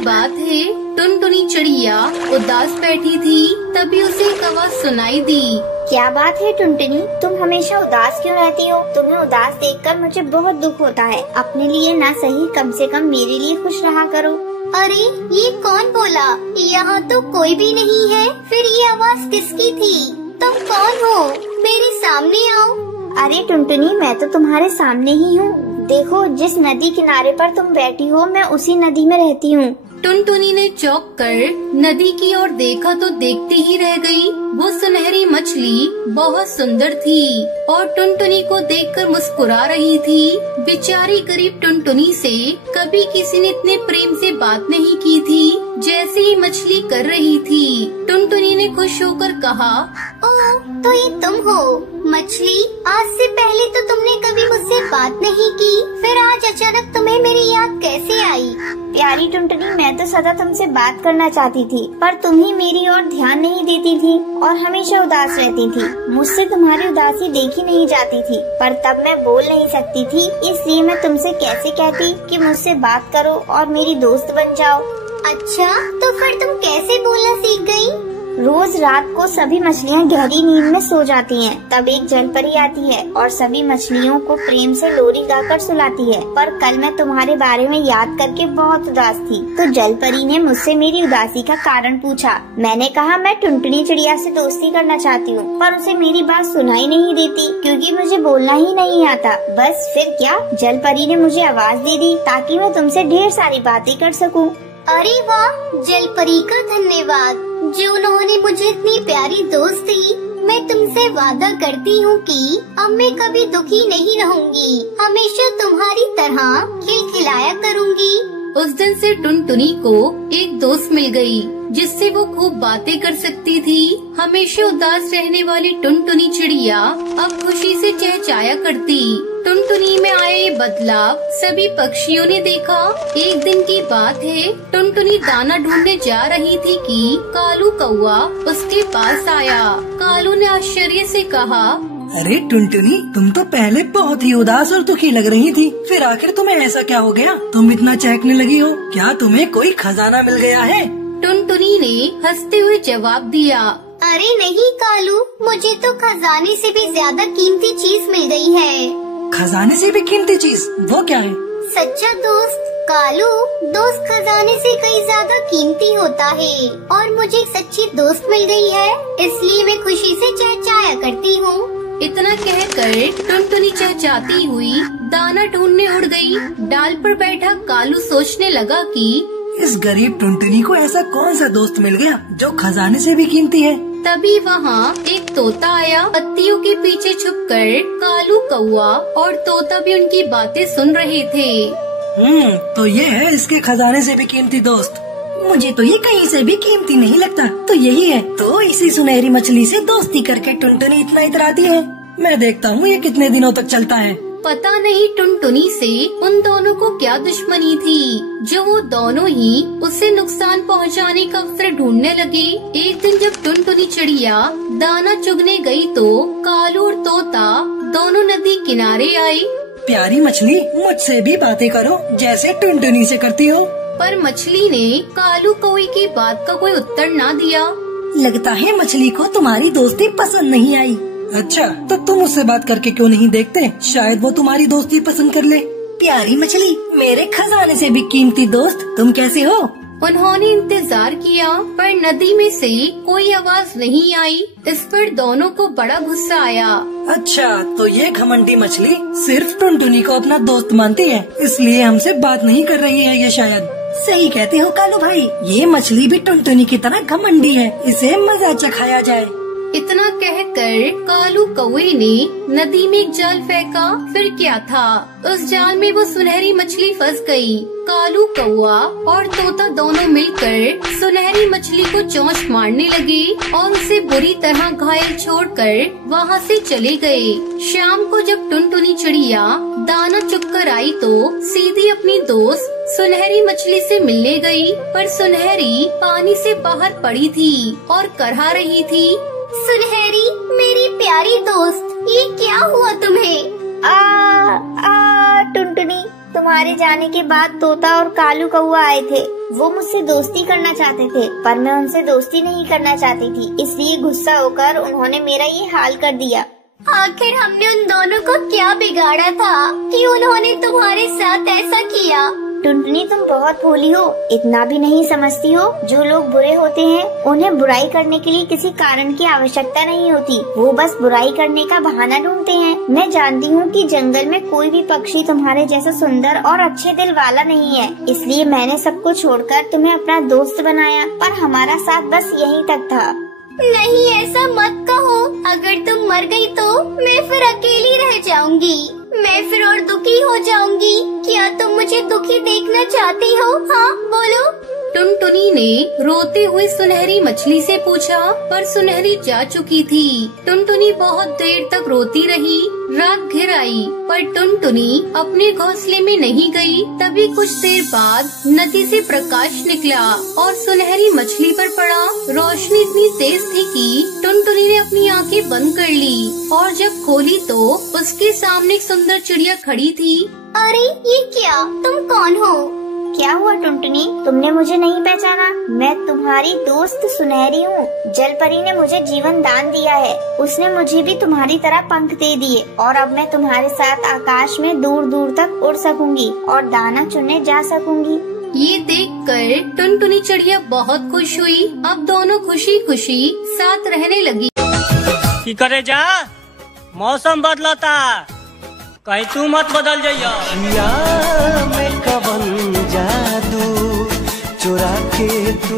बात है, टुनटुनी चिड़िया उदास बैठी थी, तभी उसे एक आवाज सुनाई दी। क्या बात है टुनटुनी, तुम हमेशा उदास क्यों रहती हो? तुम्हें उदास देखकर मुझे बहुत दुख होता है। अपने लिए ना सही, कम से कम मेरे लिए खुश रहा करो। अरे ये कौन बोला? यहाँ तो कोई भी नहीं है। फिर ये आवाज किसकी थी? तुम कौन हो? मेरे सामने आओ। अरे टुनटुनी, मैं तो तुम्हारे सामने ही हूँ। देखो, जिस नदी किनारे पर तुम बैठी हो, मैं उसी नदी में रहती हूँ। टुनटुनी ने चौंक कर नदी की ओर देखा तो देखती ही रह गई। वो सुनहरी मछली बहुत सुंदर थी और टुनटुनी को देखकर मुस्कुरा रही थी। बेचारी गरीब टुनटुनी से कभी किसी ने इतने प्रेम से बात नहीं की थी जैसे ही मछली कर रही थी। टुनटुनी ने खुश होकर कहा, ओह, तो ये तुम हो मछली। आज से पहले तो तुमने कभी मुझसे बात नहीं की, फिर आज अचानक तुम्हें मेरी याद कैसे आई? प्यारी टुनटुनी, मैं तो सदा तुमसे बात करना चाहती थी, पर तुम ही मेरी ओर ध्यान नहीं देती थी और हमेशा उदास रहती थी। मुझसे तुम्हारी उदासी देखी नहीं जाती थी, पर तब मैं बोल नहीं सकती थी, इसलिए मैं तुमसे कैसे कहती कि मुझसे बात करो और मेरी दोस्त बन जाओ। अच्छा, तो फिर तुम कैसे बोलना सीख गई? रोज रात को सभी मछलियाँ गहरी नींद में सो जाती हैं। तब एक जलपरी आती है और सभी मछलियों को प्रेम से लोरी गाकर सुलाती है। पर कल मैं तुम्हारे बारे में याद करके बहुत उदास थी, तो जलपरी ने मुझसे मेरी उदासी का कारण पूछा। मैंने कहा मैं टुनटुनी चिड़िया से दोस्ती करना चाहती हूँ, पर उसे मेरी बात सुनाई नहीं देती क्योंकि मुझे बोलना ही नहीं आता। बस फिर क्या, जलपरी ने मुझे आवाज दे दी ताकि मैं तुमसे ढेर सारी बातें कर सकूँ। अरे वाह, जलपरी का धन्यवाद जो उन्होंने मुझे इतनी प्यारी दोस्त दी। मैं तुमसे वादा करती हूँ कि अब मैं कभी दुखी नहीं रहूँगी, हमेशा तुम्हारी तरह खिलखिलाया करूँगी। उस दिन से टुनटुनी को एक दोस्त मिल गई जिससे वो खूब बातें कर सकती थी। हमेशा उदास रहने वाली टुनटुनी चिड़िया अब खुशी से चहचहाया करती। टुनटुनी में आए ये बदलाव सभी पक्षियों ने देखा। एक दिन की बात है, टुनटुनी दाना ढूंढने जा रही थी कि कालू कौआ उसके पास आया। कालू ने आश्चर्य से कहा, अरे टुनटुनी, तुम तो पहले बहुत ही उदास और दुखी लग रही थी, फिर आखिर तुम्हें ऐसा क्या हो गया? तुम इतना चहकने लगी हो, क्या तुम्हें कोई खजाना मिल गया है? टुनटुनी ने हंसते हुए जवाब दिया, अरे नहीं कालू, मुझे तो खजाने से भी ज्यादा कीमती चीज मिल गई है। खजाने से भी कीमती चीज? वो क्या है? सच्चा दोस्त कालू, दोस्त खजाने से कहीं ज्यादा कीमती होता है और मुझे एक सच्ची दोस्त मिल गई है, इसलिए मैं खुशी से चहचहाया करती हूँ। इतना कहकर टुनटुनी चहचहाती हुई दाना ढूंढने उड़ गई। डाल पर बैठा कालू सोचने लगा कि इस गरीब टुनटुनी को ऐसा कौन सा दोस्त मिल गया जो खजाने से भी कीमती है। तभी वहाँ एक तोता आया। पत्तियों के पीछे छुपकर कालू कौआ और तोता भी उनकी बातें सुन रहे थे। तो ये है इसके खजाने से भी कीमती दोस्त। मुझे तो ये कहीं से भी कीमती नहीं लगता, तो यही है। तो इसी सुनहरी मछली से दोस्ती करके टुनटुनी इतना इतराती है। मैं देखता हूँ ये कितने दिनों तक चलता है। पता नहीं टुनटुनी से उन दोनों को क्या दुश्मनी थी जो वो दोनों ही उसे नुकसान पहुंचाने का अवसर ढूंढने लगे। एक दिन जब टुनटुनी चिड़िया दाना चुगने गई तो कालू और तोता दोनों नदी किनारे आए। प्यारी मछली, मुझसे भी बातें करो जैसे टुनटुनी से करती हो। पर मछली ने कालू कौवे की बात का कोई उत्तर ना दिया। लगता है मछली को तुम्हारी दोस्ती पसंद नहीं आई। अच्छा, तो तुम उससे बात करके क्यों नहीं देखते? शायद वो तुम्हारी दोस्ती पसंद कर ले। प्यारी मछली, मेरे खजाने से भी कीमती दोस्त, तुम कैसे हो? उन्होंने इंतजार किया पर नदी में से कोई आवाज नहीं आई। इस पर दोनों को बड़ा गुस्सा आया। अच्छा, तो ये घमंडी मछली सिर्फ टुनटुनी को अपना दोस्त मानती है, इसलिए हमसे बात नहीं कर रही है। ये शायद सही कहते हो कालू भाई, ये मछली भी टुनटुनी की तरह घमंडी है, इसे मजा चखाया जाए। इतना कहकर कालू कौवे ने नदी में एक जाल फेंका। फिर क्या था, उस जाल में वो सुनहरी मछली फंस गई। कालू कौवा और तोता दोनों मिलकर सुनहरी मछली को चोंच मारने लगे और उसे बुरी तरह घायल छोड़कर वहाँ से चले गए। शाम को जब टुनटुनी चिड़िया दाना चुगकर आई तो सीधी अपनी दोस्त सुनहरी मछली से मिलने गई, पर सुनहरी पानी से बाहर पड़ी थी और करहा रही थी। सुनहरी, मेरी प्यारी दोस्त, ये क्या हुआ तुम्हें? टुनटुनी, तुम्हारे जाने के बाद तोता और कालू कौआ आए थे। वो मुझसे दोस्ती करना चाहते थे, पर मैं उनसे दोस्ती नहीं करना चाहती थी, इसलिए गुस्सा होकर उन्होंने मेरा ये हाल कर दिया। आखिर हमने उन दोनों को क्या बिगाड़ा था कि उन्होंने तुम्हारे साथ ऐसा किया? टुनटुनी, तुम बहुत भोली हो, इतना भी नहीं समझती हो। जो लोग बुरे होते हैं उन्हें बुराई करने के लिए किसी कारण की आवश्यकता नहीं होती, वो बस बुराई करने का बहाना ढूंढते हैं। मैं जानती हूँ कि जंगल में कोई भी पक्षी तुम्हारे जैसा सुंदर और अच्छे दिल वाला नहीं है, इसलिए मैंने सब कुछ छोड़कर तुम्हें अपना दोस्त बनाया, पर हमारा साथ बस यहीं तक था। नहीं, ऐसा मत कहो। अगर तुम मर गई तो मैं फिर अकेली रह जाऊंगी, मैं फिर और दुखी हो जाऊंगी। क्या तुम मुझे दुखी देखना चाहती हो? हाँ बोलो। टुनटुनी ने रोते हुए सुनहरी मछली से पूछा, पर सुनहरी जा चुकी थी। टुनटुनी बहुत देर तक रोती रही। रात घिर आई, पर टुनटुनी अपने घोंसले में नहीं गई। तभी कुछ देर बाद नदी से प्रकाश निकला और सुनहरी मछली पर पड़ा। रोशनी इतनी तेज थी कि टुनटुनी ने अपनी आंखें बंद कर ली, और जब खोली तो उसके सामने एक सुंदर चिड़िया खड़ी थी। अरे ये क्या? तुम कौन हो? क्या हुआ टुनटुनी, तुमने मुझे नहीं पहचाना? मैं तुम्हारी दोस्त सुनहरी हूँ। जलपरी ने मुझे जीवन दान दिया है, उसने मुझे भी तुम्हारी तरह पंख दे दिए, और अब मैं तुम्हारे साथ आकाश में दूर दूर तक उड़ सकूंगी और दाना चुनने जा सकूंगी। ये देखकर टुनटुनी चिड़िया बहुत खुश हुई। अब दोनों खुशी खुशी साथ रहने लगी। की करे जा, मौसम बदलता, कहीं तू मत बदल जाइया। में कवन जादू चुरा के तू